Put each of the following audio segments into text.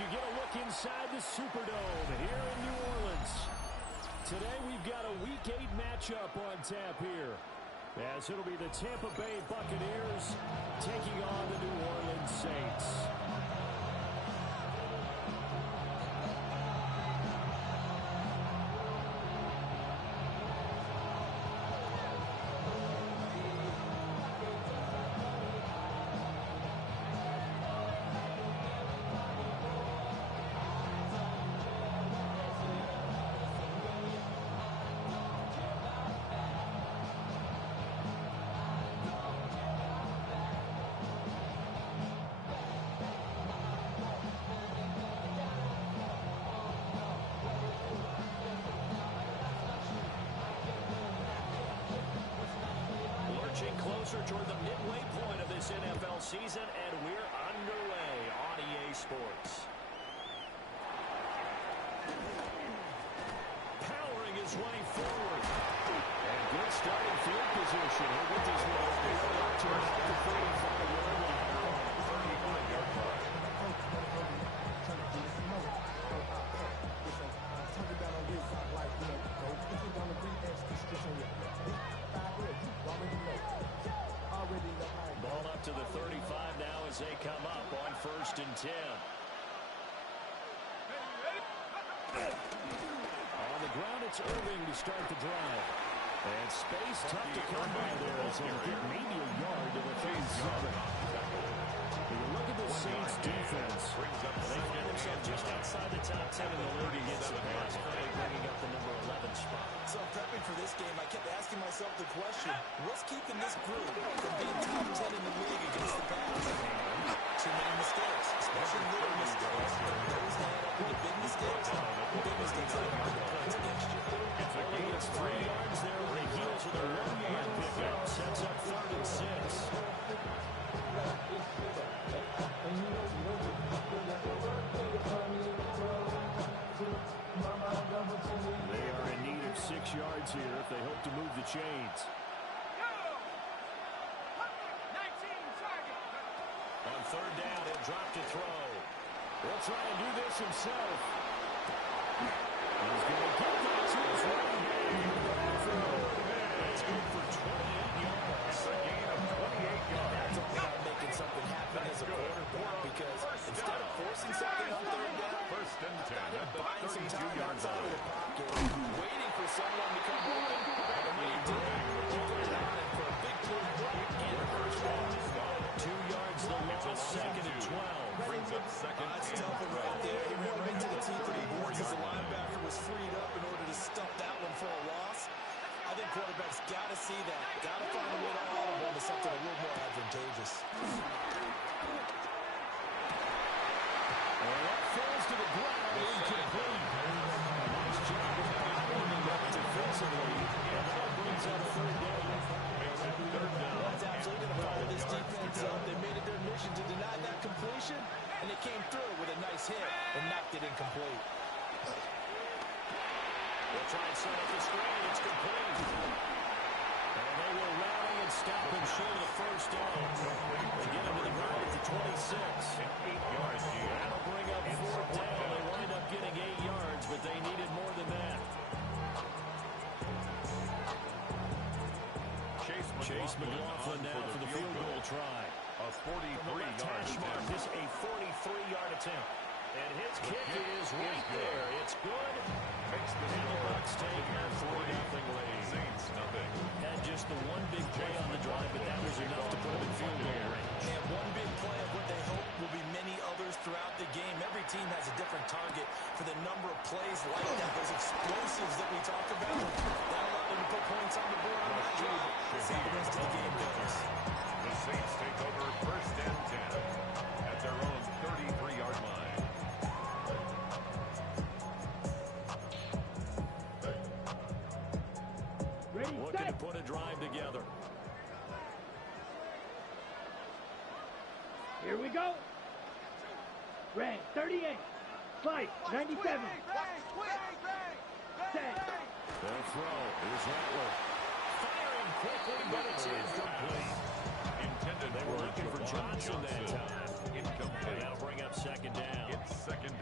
you get a look inside the Superdome here in New Orleans. Today we've got a Week 8 matchup on tap here, as it'll be the Tampa Bay Buccaneers taking on the New Orleans Saints. Closer toward the midway point of this NFL season, and we're underway on EA Sports. Powering his way forward. And good starting field position. He'll get this one to the 45-yard line. 35-yard line. Ball up to the 35 now as they come up on 1st and 10. On the ground, it's Irving to start the drive. And space tough to come by there as he'll get maybe a yard to the 37. When you look at the Saints defense, they find themselves just outside the top 10 in the league against the pass, currently bringing up the number 11 spot. So prepping for this game, I kept asking myself the question, what's keeping this group from being top 10 in the league against the pass? Too many mistakes, especially little mistakes. Those add up into big mistakes. Big mistakes add up into points against you. It's 3 yards there on the heels of the 1-yard pickup. Sets up 3rd and 6. They are in need of 6 yards here if they hope to move the chains. On 3rd down, he'll drop to throw. He'll try and do this himself. He's going to get that to his running back. That's good for 28 yards. A gain of 28 yards. That's all about making something happen as a quarterback, because instead of forcing something on 3rd down, 1st and 10, buying some time outside of the pocket, waiting for someone to come open. And when he did, he put it on it for a big play and a first down. 2 yards the loss, 2nd and 12. Brings up 2nd. That's tougher right there. He ran right to the teeth of the boards as the linebacker was freed up in order to stuff that one for a loss. I think quarterbacks got to see that. Got to find a way to audible into something a little more advantageous. And that falls to the ground, incomplete. Nice job of following up defensively. And that brings up 3rd down. That's absolutely going to follow this defense up. They made it their mission to deny that completion, and it came through with a nice hit and knocked it incomplete. They'll try and set up the screen. It's complete. And they will rally and stop him short of the 1st down. They get him to the ground at the 26. 8 yards. That'll bring up 4th down. They wind up getting 8 yards, but they needed more than that. Chase McLaughlin now for the field goal try. A 43-yard attempt. This a 43-yard attempt. And his kick is right there. It's good. Makes the And the score Bucs take their 3-0 lead. Saints nothing. Had just the one big play on the drive, but that was enough to put them in field goal range. And one big play of what they hope will be many others throughout the game. Every team has a different target for the number of plays like that, those explosives that we talk about. That allowed them to put points on the board on that drive. See how the rest of the game goes. The Saints take over 1st and 10 at their own 33-yard line. Looking to put a drive together. Here we go. Red, 38. Fight, 97. 10. They'll throw. Here's Rattler. Firing quickly, but it's incomplete. Intended They were looking for Johnson that time. Incomplete. And that'll bring up 2nd down. It's 2nd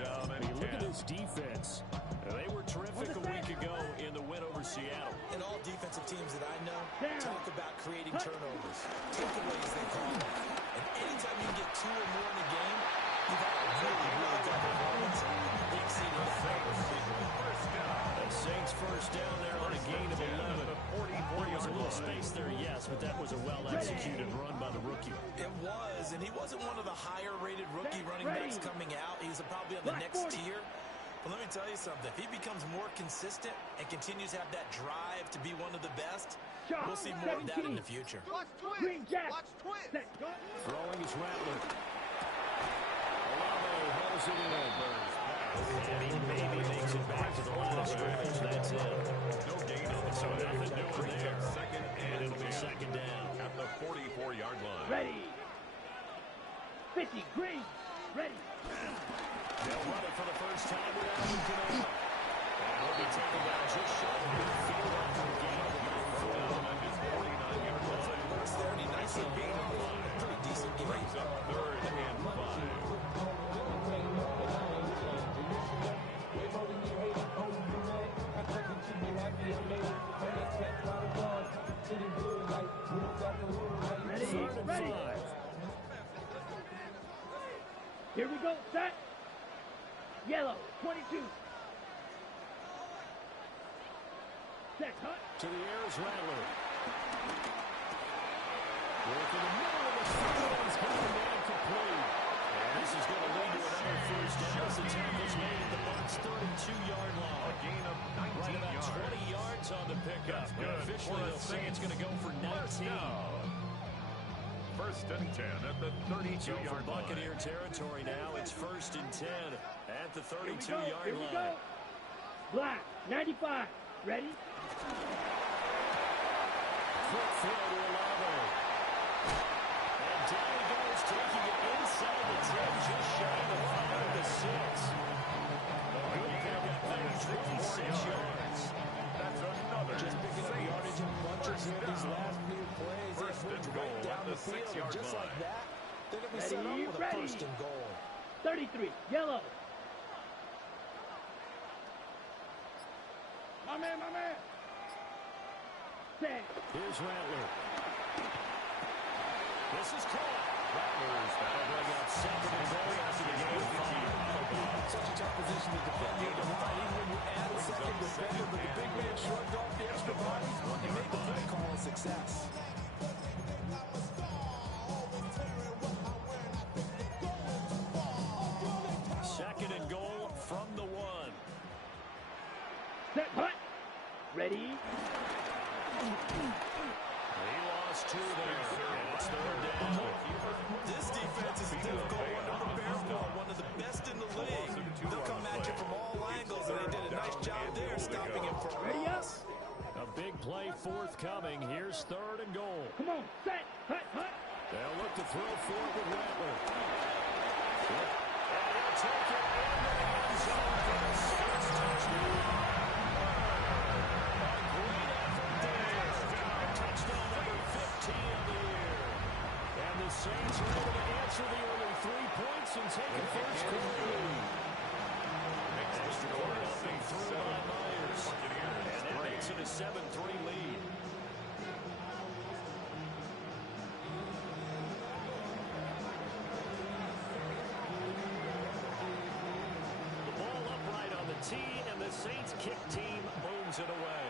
space there, yes, but that was a well-executed run by the rookie. It was, and he wasn't one of the higher-rated rookie running backs coming out. He's probably on the next tier. But let me tell you something. If he becomes more consistent and continues to have that drive to be one of the best, we'll see more of that in the future. Green Jack. Throwing is Rattler. Olave holds it in. And he maybe makes it back to the line of scrimmage. That's it. No gain on the So nothing doing there. Second And it'll be second down. at the 44-yard line. Ready. 50. Green. Ready. They'll run it for the first time without Alvin. And he'll be taken down just short of midfield after a gain of about 4. At his 49-yard line. First there, and he nicely gained on the line. Pretty decent gain. Brings up 3rd and 5. Ready. Third and Ready. 5. Here we go. Set. Yellow. 22. Set. Hut. To the air is Rattler. Work in the middle of the field. He's got the man complete. And this is going to lead to another first down as the tackle's made at the Bucs' 32-yard line. A gain of 19 Right about yards. 20 yards on the pickup. That's good. Officially, For a they'll say it's Saints going to go for 19. First and 10 at the So 32-yard for line. Buccaneer territory now, it's first and 10 at the Here we 32-yard go. line. Black. 95. Ready. Quick throw to Olave. And down he goes, taking it inside the 10, just shy of the 5 to 6. Good pickup there, 56 yards. That's another Just picking up Saints yardage in bunches here these down. last few plays. They First moved and right goal down at the the field. 6-yard And just like line. that, they're going to be set up with a Ready. first and goal. 33. Yellow. My man. Set. Here's Rattler. This is caught. Rattler's that'll bring up second and goal after the game. Such a tough position to defend near the line, even when you add a second defender, but the big man shrugged off the extra body and made the play call a success. Second and goal from the 1. Set. Hut. Ready. He lost 2 there. And it's third down. This defense is a difficult one to prepare for, one of the best in the league. They'll come at you from all angles, and they did a nice job there stopping him from Ready up. loss. A big play forthcoming. Here's third and goal. Come on. Set. Hut. They'll look to throw forward with Rattler. And he'll take it into the end zone for the first touchdown. A great effort there. Touchdown number 15 of the year. And the Saints are able to answer the early 3 points and take a first quarter lead. Extra quarter helping through by Myers. And that makes it a 7-3 lead. The ball upright on the tee, and the Saints kick team booms it away.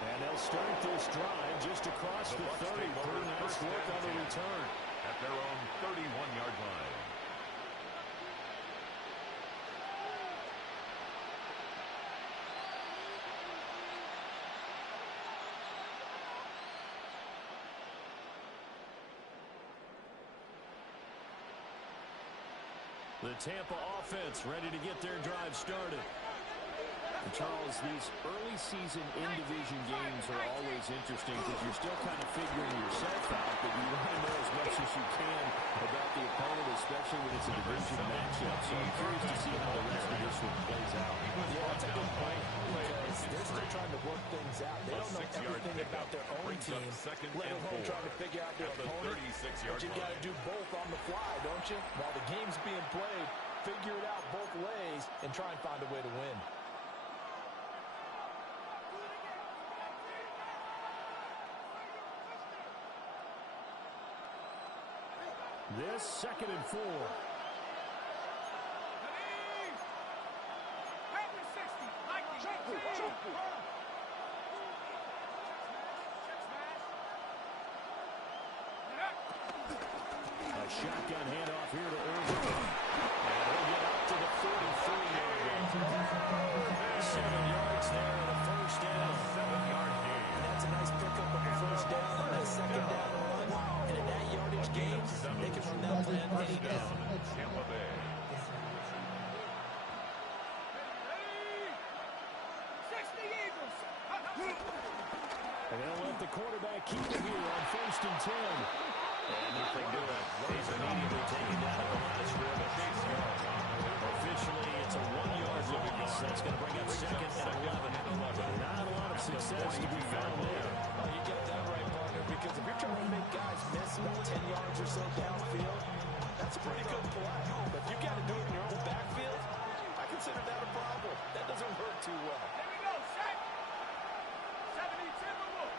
And they'll start this drive just across the 30. Pretty nice work on the return. At their own 31-yard line. The Tampa offense ready to get their drive started. Charles, these early season in-division games are always interesting because you're still kind of figuring yourself out, but you want to know as much as you can about the opponent, especially when it's a division matchup. So I'm curious to see how the rest of this one plays out. Yeah, that's a good point because they're still trying to work things out. They don't know everything about their own team, let alone trying to figure out their opponent. But you got to do both on the fly, don't you? While the game's being played, figure it out both ways and try and find a way to win. This 2nd and 4. A shotgun handoff here to Irving. And he'll get up to the 43-yard line. 7 yards there and a first down. 7-yard gain. And that's a nice pickup of a first down on that second down run. And in that yardage game, they can run that plan any down. Tampa Bay. And they'll let the quarterback keep it here on 1st and 10. And nothing doing. He's immediately taken down at the line of scrimmage. Officially, it's a 1-yard loss. That's going to bring up 2nd and 11. Not a lot of success to be found there. Oh, you got that right, partner, because if you're trying to make guys miss about 10 yards or so downfield, that's a pretty good play. But if you got to do it in your own backfield, I consider that a problem. That doesn't work too well. Here we go, set. 70 Timberwolves.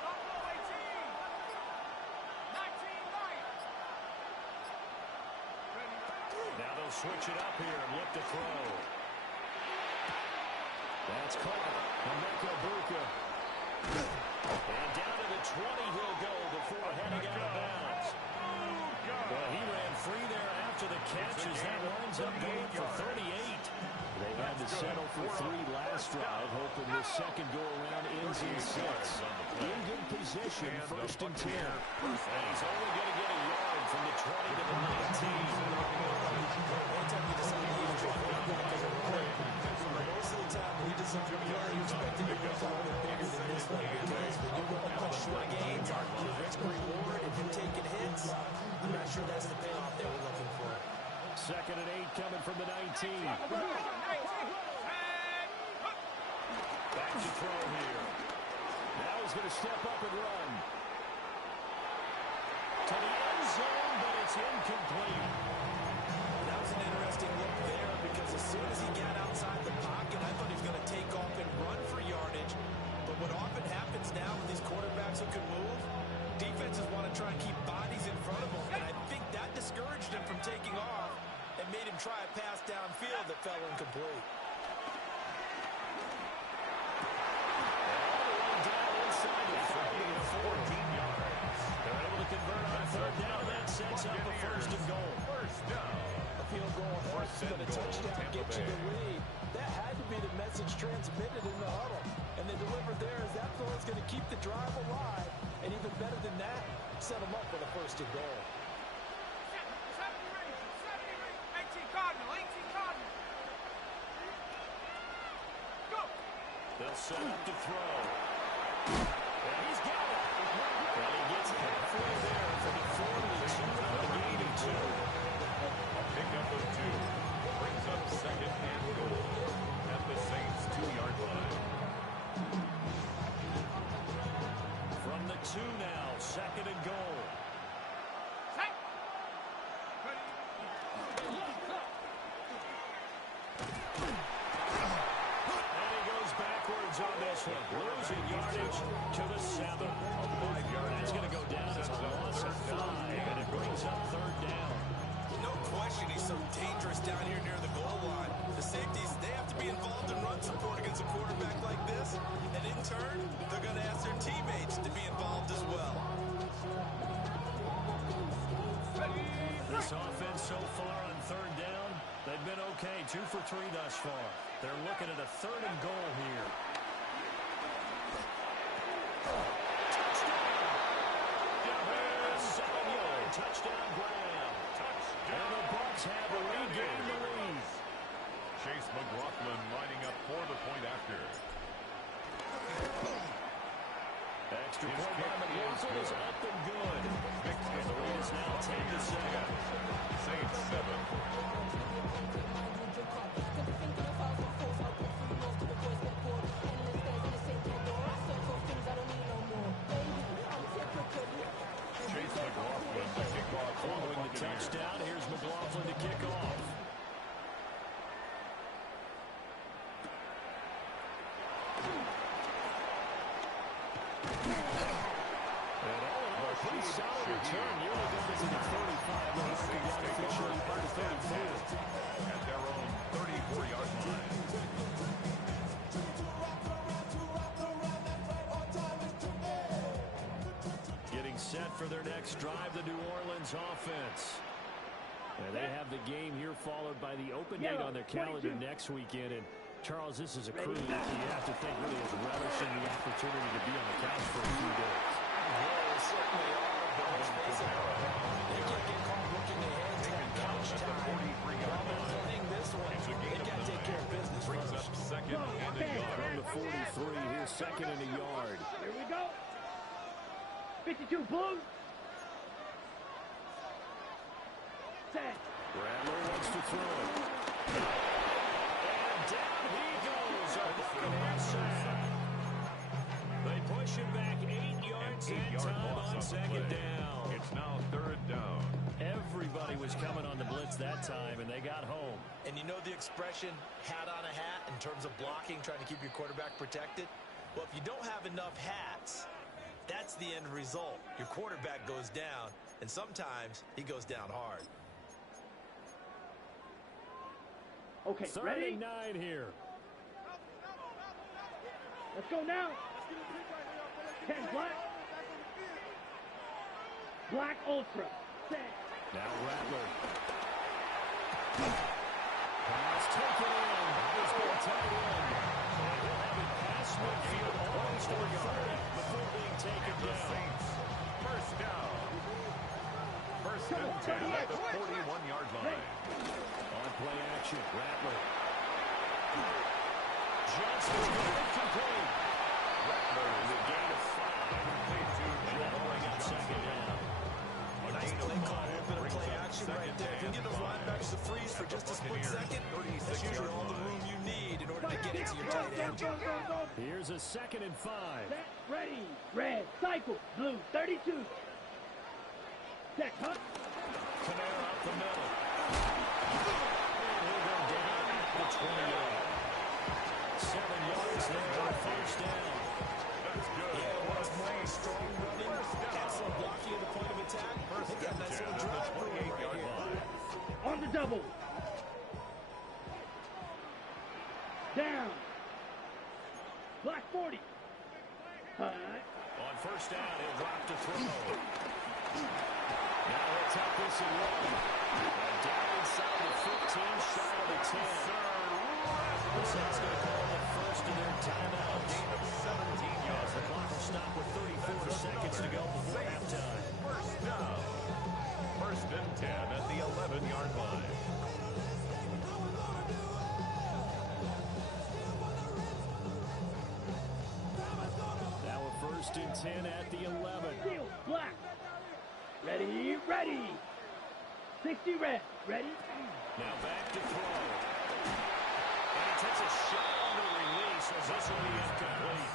Buffalo 18. 19 Lions. Now they'll switch it up here and look to throw. That's caught. Emeka Egbuka. And down to the 20 he'll go before heading out of bounds. Well, he ran free there after the catch as that winds up going for 38. They had to settle for 3 last drive, hoping the second go-around ends in 6. In good position, 1st and 10. And he's only going to get a yard from the 20 to the 19. Anytime you decide to use your quarterback as a runner, most of the time when you decide to play, you expect to get a little bit bigger than this one. Because when you're going on short games, your risk reward, if you're taking hits, I'm not sure that's the payoff they were looking for. 2nd and 8 coming from the 19. Back to throw here. Now he's going to step up and run. To the end zone, but it's incomplete. That was an interesting look there because as soon as he got outside the pocket, I thought he was going to take off and run for yardage. But what often happens now with these quarterbacks who can move, defenses want to try and keep bodies in front of them. And I think that discouraged him from taking off and made him try a pass downfield that fell incomplete. They're able to convert on 3rd down. That sets up a 1st and goal. First down. A field goal first and a touchdown get you the lead. That had to be the message transmitted in the huddle. And they delivered there as that throw is going to keep the drive alive. And even better than that, set them up with a 1st and goal. 18 Cardinal, 18 Cardinal. Go. They'll set up to throw. And he's got it. And he gets halfway there for the 42 on the gain of 2. A pickup of 2. Brings up 2nd and goal at the Saints' 2-yard line. From the 2 now, 2nd and goal. Set. And he goes backwards on this one. Losing yardage to the 7. That's going to go down as a loss of 5. And it brings up 3rd down. No question he's so dangerous down here near the goal line. The safeties, they have to be involved in run support against a quarterback like this. And in turn, they're going to ask their teammates to be involved as well. This offense so far on 3rd down, they've been okay. 2 for 3 thus far. They're looking at a 3rd and goal here. Touchdown, Graham. And the Bucs have regained the lead. Chase McLaughlin lining up for the point after. Extra point by McLaughlin is up and good. And the lead is now 10-7. Saints 7. Chase McLaughlin to kick off for the Following the Buccaneers. touchdown, here's McLaughlin to kick off. And all in all, pretty solid return. Nearly got into the 35. They'll mark it down officially by the 34. At their own 34-yard line. Getting set for their next drive, the New Orleans offense. And they have the game here followed by the open date on their calendar next weekend. And Charles, this is a crew that you have to think really is relishing the opportunity to be on the couch for a few days. Yeah, they certainly are. But let's face it, they can't get caught looking ahead to couch time. While they're playing this one, they got to take care of business Brings up first. second and a yard. From the 43, here's second and a yard. Here we go. 52 Blues. Set. Rattler wants to throw it. And down he goes. A Buccaneer sack. They push him back 8 yards and time on second down. It's now third down. Everybody was coming on the blitz that time, and they got home. And you know the expression, hat on a hat, in terms of blocking, trying to keep your quarterback protected? Well, if you don't have enough hats, that's the end result. Your quarterback goes down, and sometimes he goes down hard. Okay, Third ready? and 9 here. Let's go now. 10 black. Black Ultra. Set. Now Rattler. Pass taken in. He's been tied in. And he'll have it past midfield almost to the 30 before being taken The down. Saints, first down. First and 10 at the 41-yard line. On play action, Rattler. Johnson's got it complete. Rattler is a gain of 5. Complete to Bring up second down. Nice play call, a little bit of play action right there. If you can get those linebackers to freeze for just a split second, that's usually all the room you need in order to get into your tight end. Go. Here's a second and 5. Set. Ready. Red. Cycle. Blue. 32. Set. Hunt. Kamara up the middle. And he'll go down at the 28. 7 yards there on first down. That's good. Yeah, it was more strong running, excellent blocking at the point of attack. They got a nice little drive going right 28-yard here. line. On the double. Down. Black 40. Hut. On first down, he'll drop to throw. Now he'll tuck this and run. And down inside the 15, shy of the 10. The Saints going to call the first of their timeouts. Gain of 17 yards. The clock will stop with 34 seconds to go before halftime. First down. First and 10 at the 11-yard line. Now a first and 10 at the 11. Steel. Black. Ready. Ready. 60 red. Ready. Now back to throw. And he takes a shot on the release as this will be incomplete.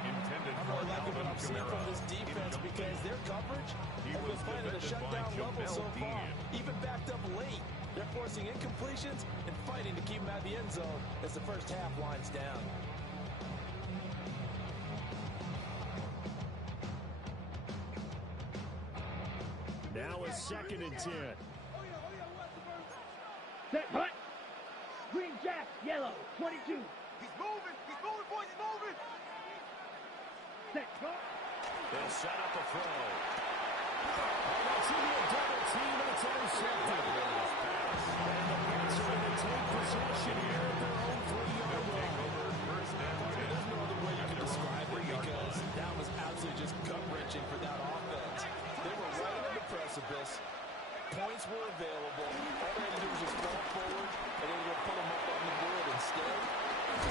Intended I'm for really liking what I'm seeing Kamara. from this defense because their coverage He has was been playing at a defended shutdown by level so Jamel far. Dean. Even backed up late. They're forcing incompletions and fighting to keep him out of the end zone as the first half winds down. Now a second and 10. Set. Hunt. Green jack. Yellow. 22. He's moving, boys, he's moving. Set. Go. They'll set up a throw. Oh, that's in a double team, and it's intercepted. And the Pats are going to take possession here at their own 3-yard line. First and 10. There's no other way you can describe it because that was absolutely just gut-wrenching for that offense. They were right on the precipice. Points were available. All they had to do was just fall forward, and they were going to put them up on the board instead.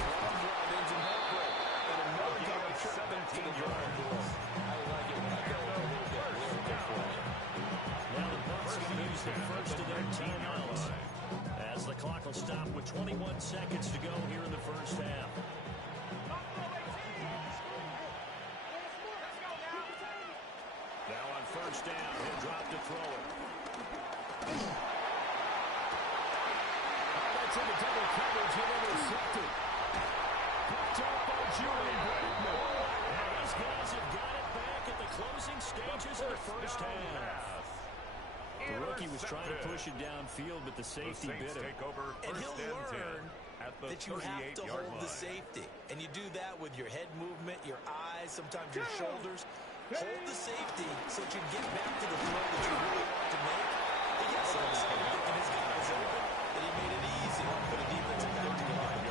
Long drive ends in heartbreak, and another guy trip them to the ground. I like it when I go a little bit lyrical for you. Now the Bucs going to use the first of their timeouts as the clock will stop with 21 seconds to go here in the first half. Now on first down, he'll drop to throw it. That's in the double coverage and intercepted. Picked up by Julian Blackmon. And these guys have got it back at the closing stages of the first half. The rookie was trying to push it downfield, but the safety bit him. Take over And first he'll and 10 learn at the that you have to 38-yard hold line. the safety. And you do that with your head movement, your eyes, sometimes your shoulders. Hold the safety so that you get back to the throw that you really want to make. He gets so excited thinking his guy is open that he made it easy for the defensive back to go out.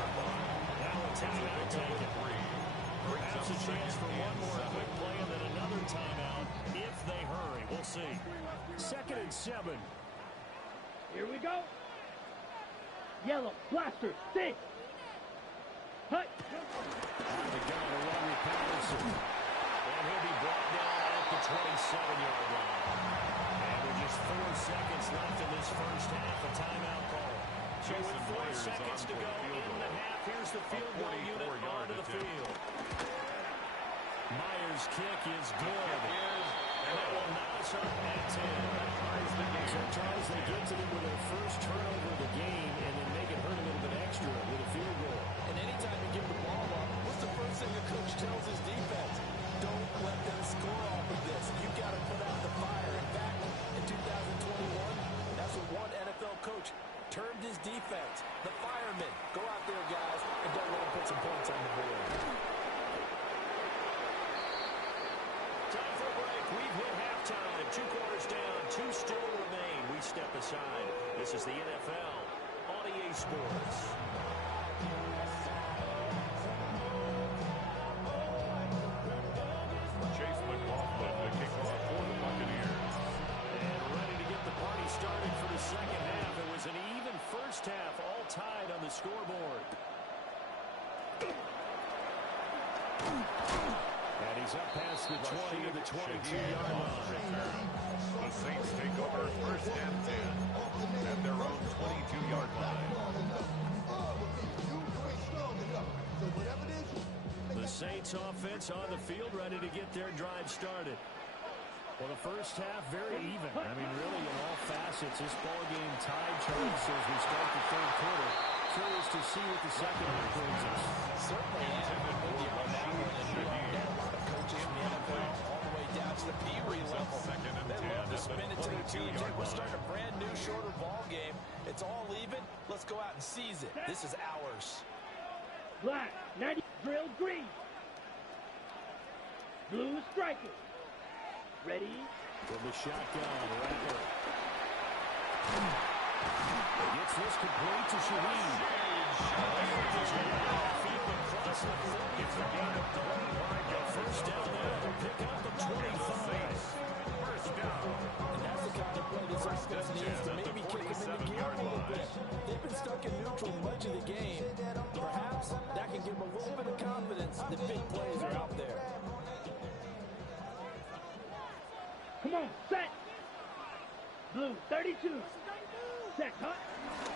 Now a timeout taken. Perhaps a chance for one more quick play and then another timeout if they hurry. We'll see. 2nd and 7. Here we go. Yellow, blaster, stick. Hut. Out of the gun to run with Patterson. And he'll be brought down at the 27-yard line. And with just 4 seconds left in this first half, a timeout call. So with 4 seconds to go in the half, here's the field goal unit onto the field. Myers' kick is good. And that will knock us up at 10. So, Charles, they get to them with their first turnover of the game and then make it hurt a little bit extra with a field goal. And anytime you give the ball up, what's the first thing the coach tells his defense? Don't let them score off of this. You've got to put out the fire. In fact, in 2021, that's what one NFL coach termed his defense. The firemen. Go out there, guys, and don't let them put some points on the board. Time for a break. We've hit halftime. 2 quarters down. 2 still remain. We step aside. This is the NFL on EA Sports. Chase McLaughlin to kick off for the Buccaneers. And ready to get the party started for the second half. It was an even first half, all tied on the scoreboard. And he's up past the 20 to the 22-yard line. The Saints take over first and 10 at their own 22-yard line. The Saints offense on the field, ready to get their drive started. Well, the first half, very even. I mean, really, in all facets, this ball game tied, Charles, as we start the third quarter. Curious to see what the second half brings us. Certainly, Intended for Rashid Shaheed. a lot of coaches in the NFL all the way down to the Pee Wee level. Second and They 10 love to at the spin it to the 22-yard two. We're line. starting a brand new, shorter ball game. It's all even. Let's go out and seize it. This is ours. Black, 90, drill, green. Blue striker. Ready? From the shotgun, Rattler. Gets this complete to Shaheed. Field across the 40. It's a gain of 25. First down there. They'll pick up the 25. First down. And that's the kind of play this offense needs to maybe kick them in the gear a little bit. They've been stuck in neutral much of the game. Perhaps that can give them a little bit of confidence that big plays are out there. Come on, set. Blue, 32. Set, hut.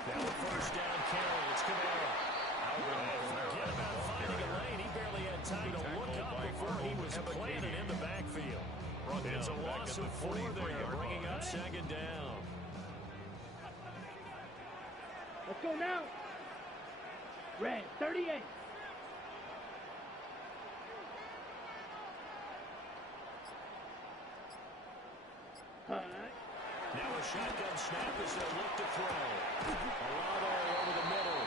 Now the first down carry. It's Kamara. Forget about finding a lane. He barely had time to look up before he was planted in the backfield. It's a loss of 4 there, bringing up second down. Let's go now. Red, 38. Hut. Now a shotgun snap as they look to throw. Olave over the middle.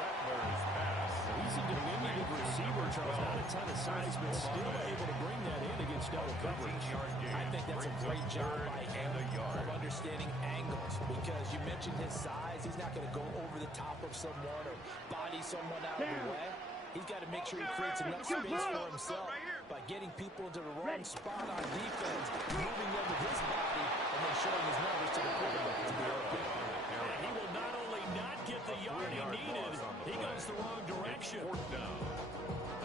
Rattler's pass. He's a diminutive receiver, Charles. Not a ton of size, but still able to bring that in against double coverage. 13-yard gain. I think that's a Brings great up job third by and him a yard. of understanding angles, because you mentioned his size. He's not going to go over the top of someone or body someone out of the way. He's got to make sure he creates enough space for himself by getting people into the wrong spot on defense, moving them with his body, and then showing his numbers to the quarterback to be open. And he will not only not get the yard he needed, he goes the wrong direction. Fourth down.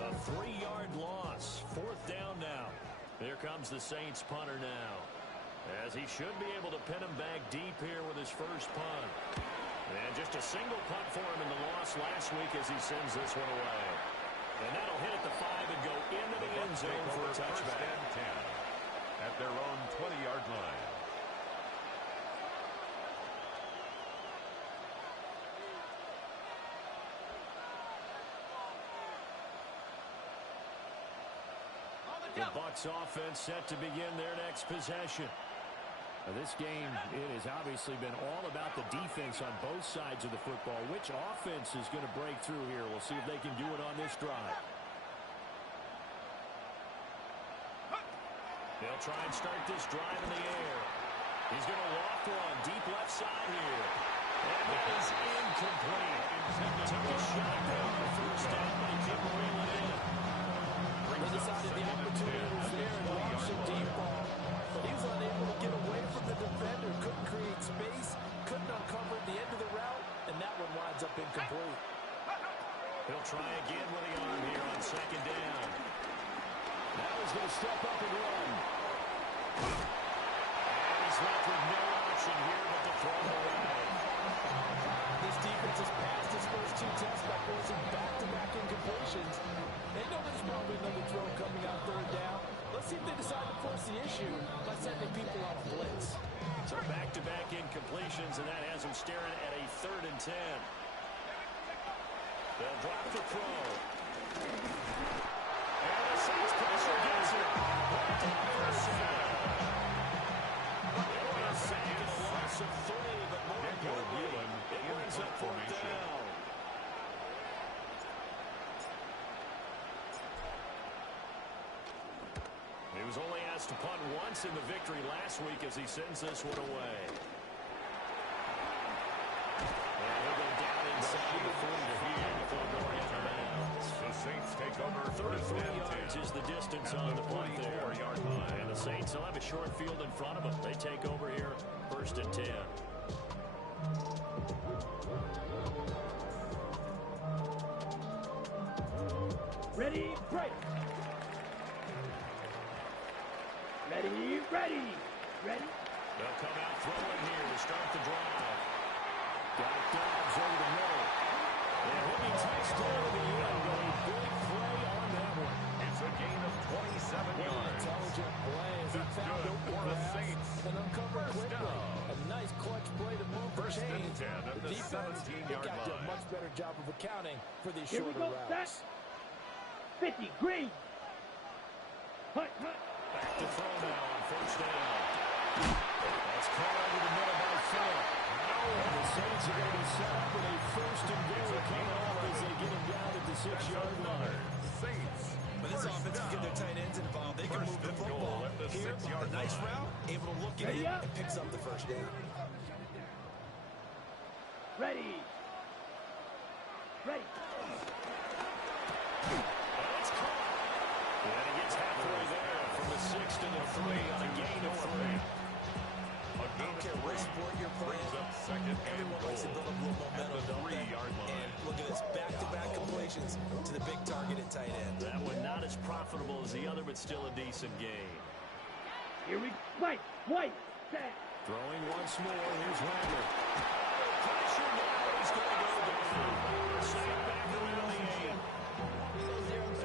A 3-yard loss. 4th down now. Here comes the Saints punter now, as he should be able to pin him back deep here with his first punt. And just a single punt for him in the loss last week as he sends this one away. And that'll hit at the 5 and go into the end zone for a First touchback. and 10 at their own 20-yard line. The Bucs offense set to begin their next possession. Now, this game, it has obviously been all about the defense on both sides of the football. Which offense is going to break through here? We'll see if they can do it on this drive. They'll try and start this drive in the air. He's going to loft one deep left side here. And that is incomplete. Took a shot there on the first down, but he couldn't reel it in. They decided the opportunity was there and launched a deep ball. He was unable to get away from the defender, couldn't create space, couldn't uncover the end of the route, and that one winds up incomplete. He'll try again with the arm here on second down. Now he's going to step up and run. And he's left with no option here but to throw away. This defense has passed its first two tests by forcing back-to-back incompletions. They know there's probably another throw coming out third down. Let's see if they decide to force the issue by sending people on a blitz. So back-to-back incompletions, and that has them staring at a 3rd and 10. They'll drop the throw. And the Saints pressure gets it. It was a sack and a loss of 3, but more importantly, it brings up 4th down. He was only asked to punt once in the victory last week as he sends this one away. And he'll go down inside the 40 here before going out of bounds. The Saints take over 33 yards is the distance on the punt there. And the Saints will have a short field in front of them. They take over here 1st and 10. Ready, break. Ready, ready. Ready. They'll come out throwing here to start the drive. Got Dobbs over the middle. And he'll be touchdown to the end. A big play on that one. It's a gain of 27 yards. Intelligent play as he found open grass and uncovered quickly. A nice clutch play to move the First and chains. 10 at The the defense, 17-yard they got to do a line. much better job of accounting for these Here we shorter go. routes. Set. 50, green. Hut, hut. Back to throw now on 1st down. That's caught over the middle by Phillip. And the Saints are going to be set up with a 1st and goal coming off as they get him down at the 6-yard line. Saints. When this offense can get their tight ends involved, they can move the football. At the Here, 6-yard a nice line. route, able to look at it and picks up the 1st down. Ready. Ready. That's caught. And he gets halfway there from the 6 to the 3 on a gain of 3. I don't care what sport you're playing. Brings up 2nd and Everyone likes to goal. build up a little At momentum, the don't they? 3-yard line. And look at this, back-to-back completions to the big target at tight end. That one not as profitable as the other, but still a decent game. Here we fight. White. Set. Throwing once more. Here's Rattler. Pressure now. He's going to go down. Sack back around the 8.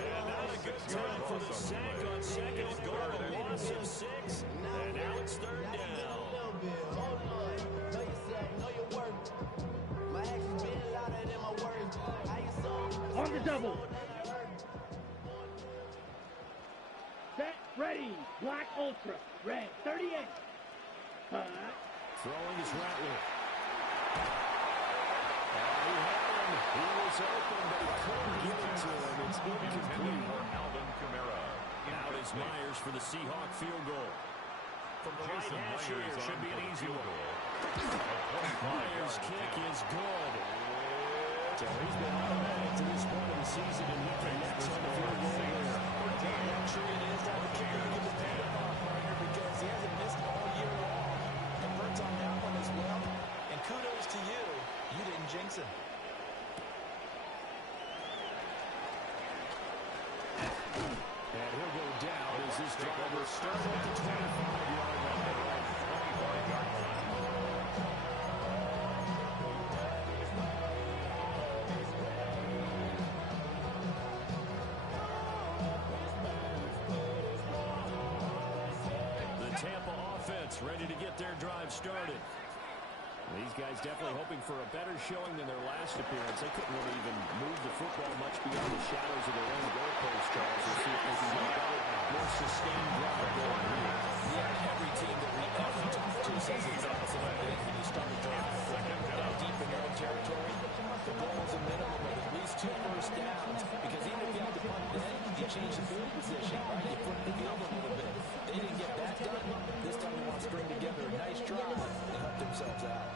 And not a good time for the sack on 2nd and goal. A loss of 6. And now it's 3rd down. On the double. Set. Ready. Black Ultra. Red. 38. Hut. Throwing is Rattler. He had him. He was open, but he couldn't get it to him. It's incomplete. For Alvin Kamara. Out is Myers for the Seahawk field goal. From the right Jason hash here, Myers should on be an for the easy field one. goal. Myers' kick is good. So he's been automatic to this point of the season, and he connects on the field goal there. Luxury it is to have a kicker you can depend upon, partner, because he hasn't missed all year long. Converts on that one as well. And kudos to you. You didn't jinx him. And he'll go down as this driver starts at the 25-yard line. 25-yard line. The Tampa offense ready to get their drive started. These guys definitely hoping for a better showing than their last appearance. They couldn't really even move the football much beyond the shadows of their own goalpost, Charles. We'll see if they can get better, more sustained drive going here. Yeah, every team that we ever talk to says it's almost like when you start a drive that deep in your own territory, the goal is a minimum of at least 2 first downs, because even if you have to punt it in, you change the field position, right? You flip the field a little bit. They didn't get that done. This time they want to string together a nice drive and help themselves out.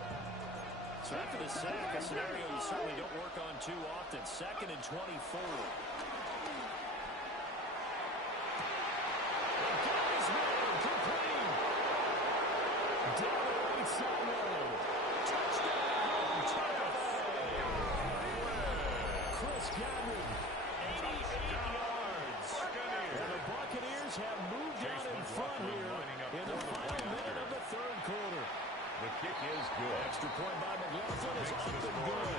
So after the sack, a scenario you certainly don't work on too often. 2nd and 24. Extra point by McLaughlin is up and good.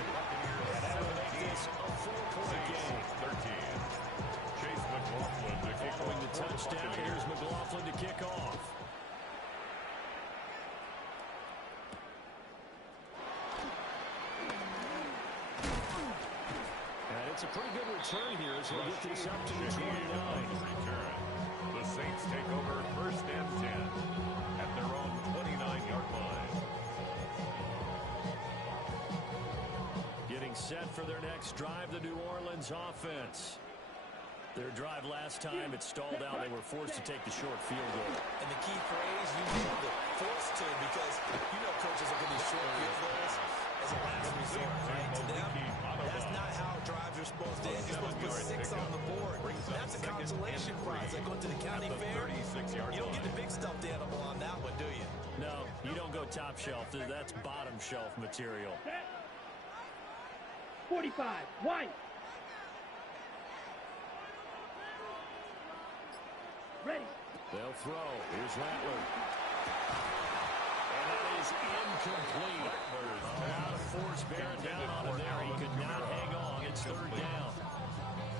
And that will make this a 4-point game. 13. Chase McLaughlin to kick Following the touchdown, here's McLaughlin to kick off. And it's a pretty good return here as we get this up to the 29. Return. The Saints take over 1st and 10 at their own 29-yard line. Getting set for their next drive, the New Orleans offense. Their drive last time, it stalled out. They were forced to take the short field goal. And the key phrase, you nailed it, forced to, because you know coaches are going to be short field goals as a last resort, right? To them, that's not how drives are supposed to end. You're supposed to put 6 on the board. That's a consolation prize. Like going to the county fair, you don't get the big stuffed animal on that one, do you? No, you don't go top shelf. That's bottom shelf material. 45, White. Ready. They'll throw. Here's Rattler. And that is incomplete. A lot of force bearing down on him there. He could not hang on. It's 3rd down.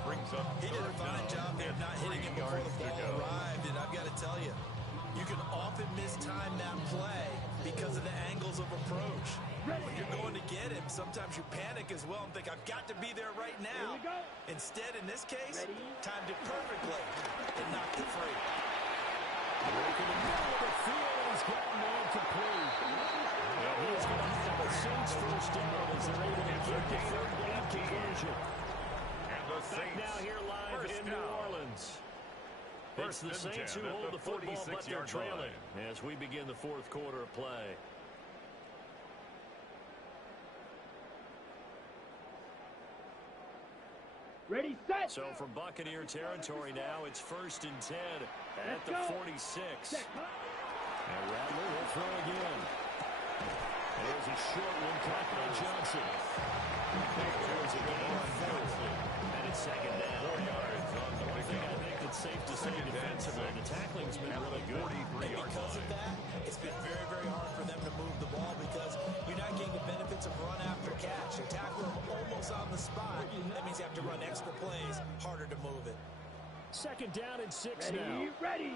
Brings up He did a fine job there not hitting him before the ball arrived, and I've got to tell you, you can often mistime that play because of the angles of approach. When you're going to get him, sometimes you panic as well and think, I've got to be there right now. Instead, in this case, timed it perfectly and knocked it free. Breaking the middle of the field, he's got a man complete. Well, he's going to have a Saints first down as they're able to get the 3rd down conversion. And the Back now here live in New Orleans. It's the Saints who hold the football, but they're trailing as we begin the 4th quarter of play. Ready, set. So from Buccaneer territory now, it's 1st and 10 at the 46. And Rattler will throw again. There's a short one caught by Johnson. There's a gain of 4. And it's 2nd down. 4 yards on the One thing I think that's safe to say defensively, the tackling's been really good. 43-yard Because of that, it's been very, very hard for them to move the ball because you're not getting the benefits of run after catch. You tackle them almost on the spot. That means you have to run extra plays, harder to move it. 2nd down and 6 Ready, now. ready.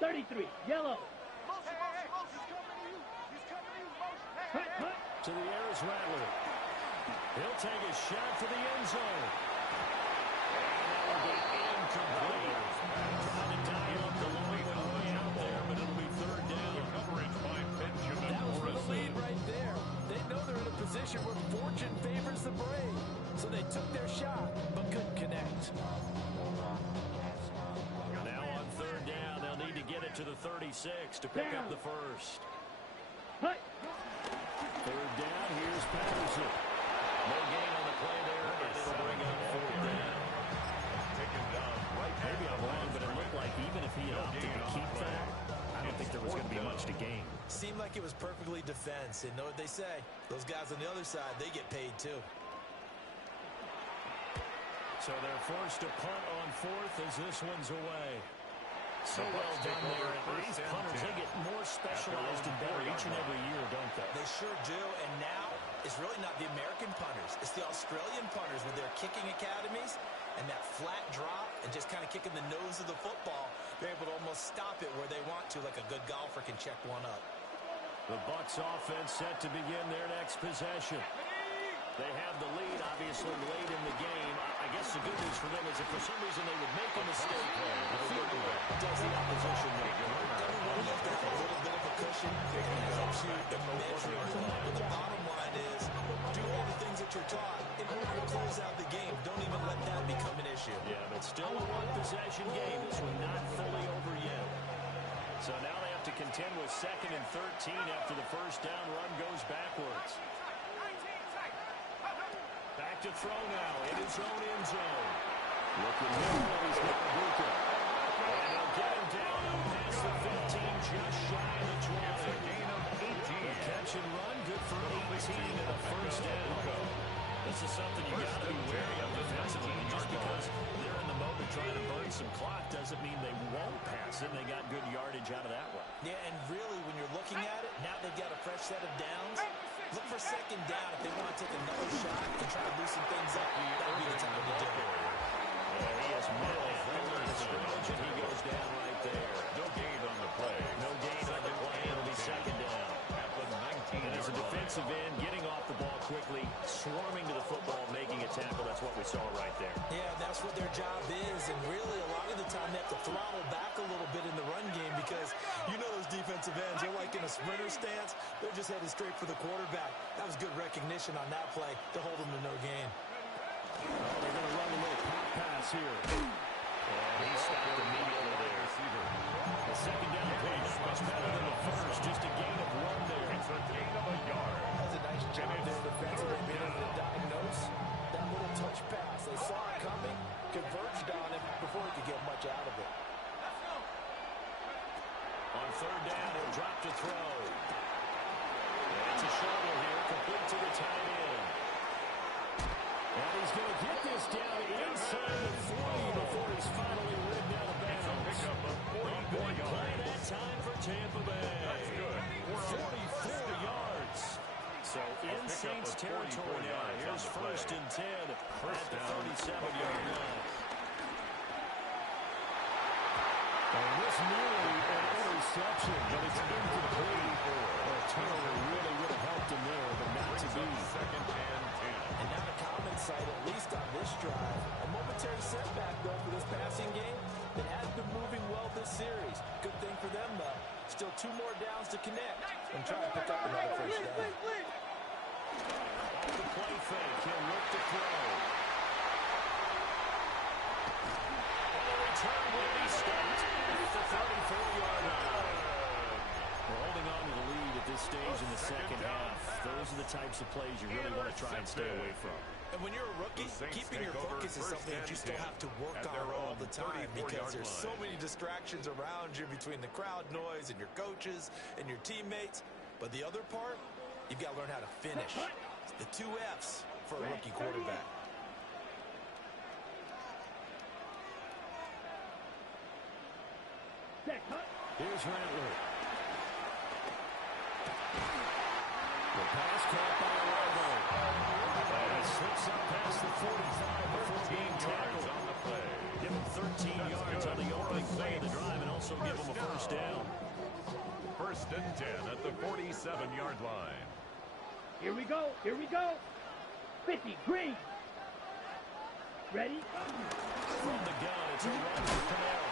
33, yellow. Motion, motion, he's coming to you. He's coming to you, motion. Hut, hut. To the air is Rattler. He'll take a shot for the end zone. And that will be incomplete. Trying to dial up the long way out there, but it'll be 3rd down. Coverage by Benjamin That was the Morrison. lead right there. They know they're in a position where fortune favors the brave. So they took their shot, but couldn't connect. Now on 3rd down, they'll need to get it to the 36 to pick up the first. Hut. 3rd down, here's Patterson. No gain on the play there, and it'll bring up 4th down. Taken down right Maybe I'm wrong, but it looked like even if he had opted to keep that, I don't think there was going to be much to gain. Seemed like it was perfectly defense. And know what they say? Those guys on the other side, they get paid too. So they're forced to punt on 4th as this one's away. So well done there. These punters, they get more specialized and better each and every year, don't they? They sure do. And now it's really not the American punters. It's the Australian punters with their kicking academies and that flat drop and just kind of kicking the nose of the football. They're able to almost stop it where they want to, like a good golfer can check one up. The Bucs offense set to begin their next possession. They have the lead, obviously, late in the game. I guess the good news for them is if for some reason they would make a mistake, the field goal does the opposition no good. Everyone has got a little bit of a cushion, and it helps you immeasurably. But the bottom line is, do all the things that you're taught in order to close out the game. Don't even let that become an issue. Yeah, but still a one-possession game. This one not fully over yet. So now they have to contend with 2nd and 13 after the first down run goes backwards. Back to throw now in his own end zone. Looking middle, he's got Luka. And he'll get him down past the 15, just shy of the 20. It's a gain of 18. The catch and run, good for 18 and a first down. This is something you got to be wary of defensively. Just because they're in the mode of trying to burn some clock doesn't mean they won't pass it. They got good yardage out of that one. Yeah, and really, when you're looking at it, now they've got a fresh set of downs. Look for 2nd down if they want to take another shot and try to loosen things up. That would be the time to do it. Yeah, he is middle over the scrimmage, and he goes down right there. No gain on the play. No gain on the play. It'll be 2nd down. At the 19. And as a defensive end, getting off the ball quickly, swarming to the football, making a tackle. That's what we saw right there. Yeah, that's what their job is. And really, a lot of the time, they have to throttle back a little bit in the run game because you know those defensive ends, they're like in a sprinter stance. They're just headed straight for the quarterback. That was good recognition on that play to hold them to no gain. They're going to run a little pop pass here. And he stopped immediately there. The 2nd down push, much better than the first. Just a gain of 1 there. It's a gain of a yard. That's a nice job there defensively, being able to diagnose that little touch pass. They saw it coming, converged on it before he could get much out of it. On 3rd down, he'll drop to throw. And it's a shoulder here, complete to the tight end. And he's going to get this down inside the 40 before he's finally ridden out of bounds. Pick up a 44 Big play yards. that time for Tampa Bay. That's good. 44 yards. So in Saints territory now. Here's 1st and 10 at the 37-yard line. And this nearly an interception, but it's incomplete. A turnover really would have helped him there, but not to be. 2nd and 10. And now the common sight, at least on this drive. A momentary setback, though, for this passing game that has been moving well this series. Good thing for them, though. Still 2 more downs to connect and try to pick up another first down. Off the play fake, he'll look to throw. And the return will be stopped at the 34-yard line. We're holding on to the lead at this stage in the second half. Those are the types of plays you really want to try and stay away from. And when you're a rookie, keeping your focus is something that you still have to work on all the time because there's so many distractions around you between the crowd noise and your coaches and your teammates. But the other part, you've got to learn how to finish. It's the 2 F's for a rookie quarterback. Here's Rattler. The pass caught by Romo. And it slips up past the 45 before being tackled on the play. Give him 13 yards on the opening play of the drive and also give him a first down. 1st and 10 at the 47-yard line. Here we go. Here we go. 50, green. Ready? From the gun, it's a run for Camaro.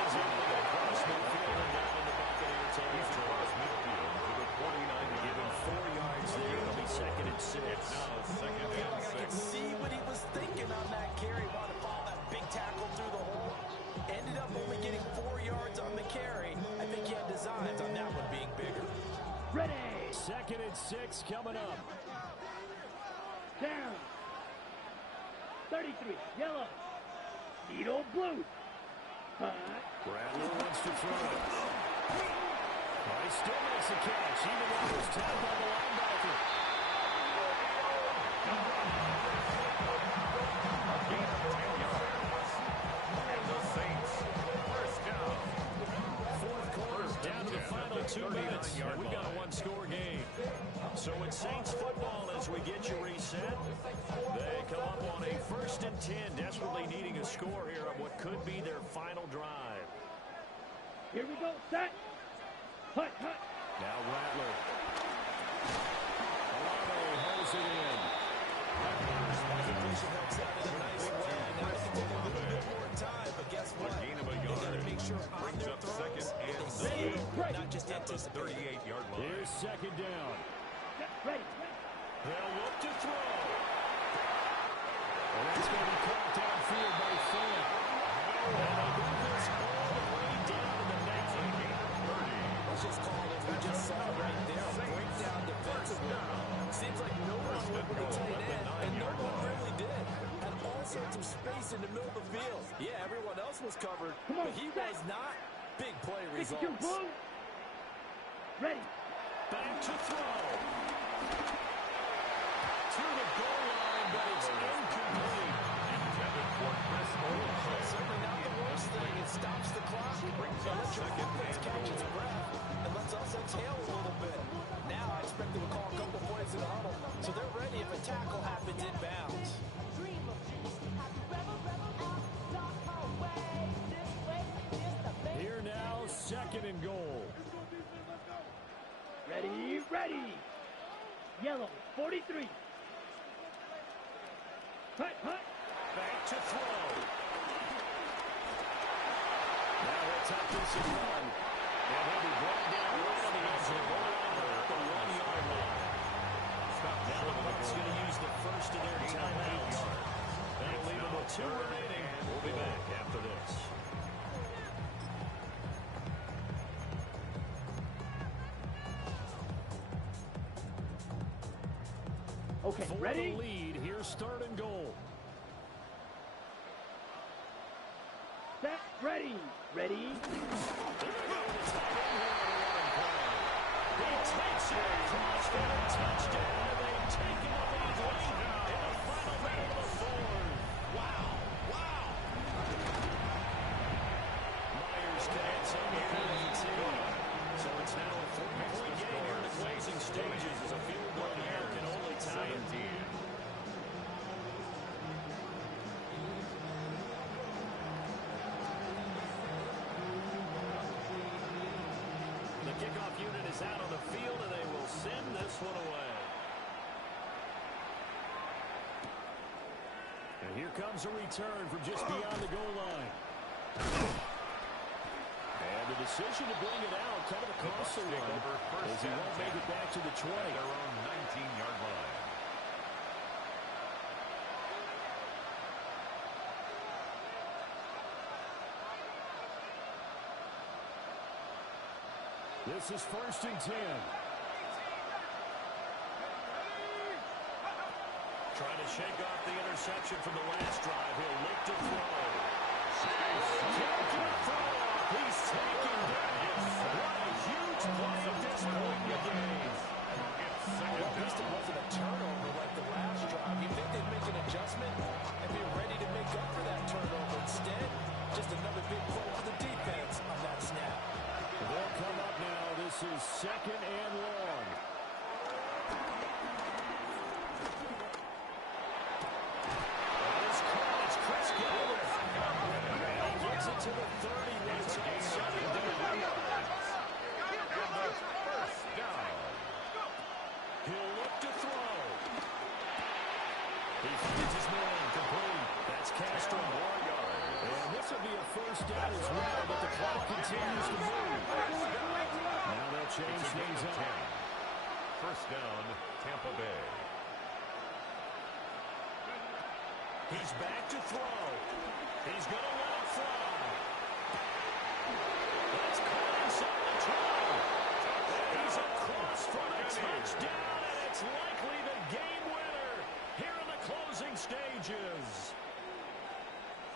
He's able to get across midfield and down in the Buccaneer territory. Across midfield to the 49. Give him 4 yards there. It'll be 2nd and 6. Now 2nd and I can 6. see what he was thinking on that carry. Wanted to follow that big tackle through the hole. Ended up only getting 4 yards on the carry. I think he had designs on that one being bigger. Ready. 2nd and 6 coming up. Down. 33, yellow. Needle blue. Rattler wants to throw. Well, he still makes the catch, even though he was tapped by the linebacker. A gain of 10 yards. And the Saints, 1st down. 4th quarter, down to the final 2 minutes. And we've got a 1-score game. So it's Saints football as we get you reset. They come up on a 1st and 10, desperately needing a score here on what could be their final drive. Here we go. Set. Hut, hut. Now Rattler. Alano holds it in. Position helps out in a nice way. Now they can take a little bit more time, but guess what? A gain of a They got to yard. make sure but not just anticipated. 38-yard line. Here's second down. Ready. They'll look to throw. And that's going to be caught downfield by Fant. And they move this all the way down to the 19. Let's just call it, we just saw right there, a breakdown defensively. Seems like no one went with the tight end, and no one really did. Had all sorts of space in the middle of the field. Yeah, everyone else was covered, but he was not. Big play results. Ready. Back to throw. To the goal line, but it's incomplete. Intended for Chris Olsen. Certainly not the worst thing. It stops the clock. Brings So up lets your second offense and catch its goal. breath and lets us exhale a little bit. Now I expect them to call a couple plays in the huddle, so they're ready if a tackle happens inbounds. Here now, second and goal. Ready. Yellow, 43. Hut. Back to throw. Now he'll tuck this and run. And he'll be brought down right on the edge of the goal line at the 1-yard line. Now the Bucs going to use the first of their timeouts. That'll leave them with 2 remaining. We'll be back after this. Okay, For ready? the lead, here's third and goal. Set, ready. They're going to go with the tight end here on the run play. He takes it across for a touchdown, and they take him up in the lead in the final minute of the fourth. Wow. Myers can add something to the team. So it's now a 3-point game here in the closing stages as a field goal here can only tie it. The kickoff unit is out on the field, and they will send this one away. And here comes a return from just beyond the goal line. And the decision to bring it out, kind of a costly one, as he won't make it back to the 20. Their own 19-yard line. This is first and 10. Trying to shake off the interception from the last drive. He'll look to throw. He's taken down. What a huge play at this point in the game. Well, at least it wasn't a turnover like the last drive. You'd think they'd make an adjustment and be ready to make up for that turnover. Instead, just another big play for the defense on that snap. They'll come up now. This is second and long. It's Chris Godwin. He gets it to the 30 when it's all said and done. First down. He'll look to throw. He finds his man complete. That's Castro. And this will be a first down as well, but the clock continues to move. Now they'll change things up. First down, Tampa Bay. He's back to throw. He's going to let it fly. That's caught inside the 20. He's across for the touchdown, and it's likely the game winner here in the closing stages.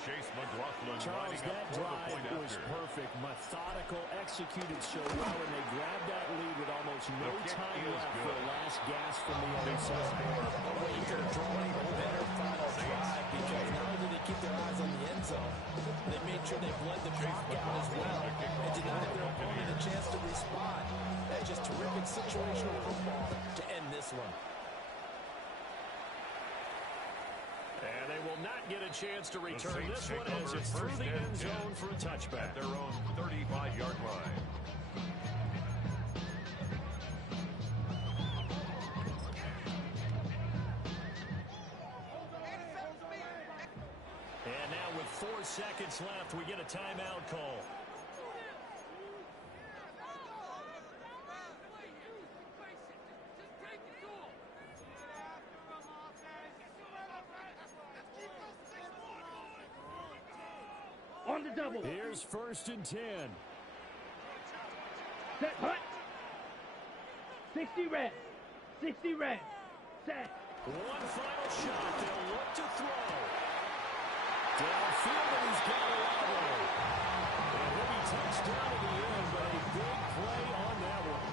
Chase McLaughlin Charles, lining up that for the drive point was after. perfect, methodical, executed so well, and they grabbed that lead with almost no The kick time is left good. for a last gasp from the other side. Well, you could have drawn a better final drive because not only did they keep their eyes on the end zone, they made sure they bled the clock out as well and denied their opponent a chance to respond. That's just terrific situational football to end this one. And they will not get a chance to return Saints this one take as over it's through first the and end 10 zone for a touchback. At their own 35-yard line. And now with 4 seconds left, we get a timeout call. double. Here's 1st and 10. Set, hut. 60 red. 60 red. Set. One final shot. They'll look to throw. Downfield, and he's got it all the way. And he'll be touchdown at the end, but a big play on that one.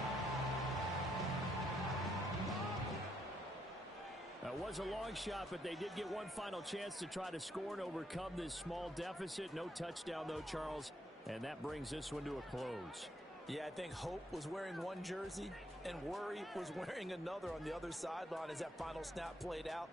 That was a long shot, but they did get one final chance to try to score and overcome this small deficit. No touchdown, though, Charles. And that brings this one to a close. Yeah, I think Hope was wearing one jersey and Worry was wearing another on the other sideline as that final snap played out.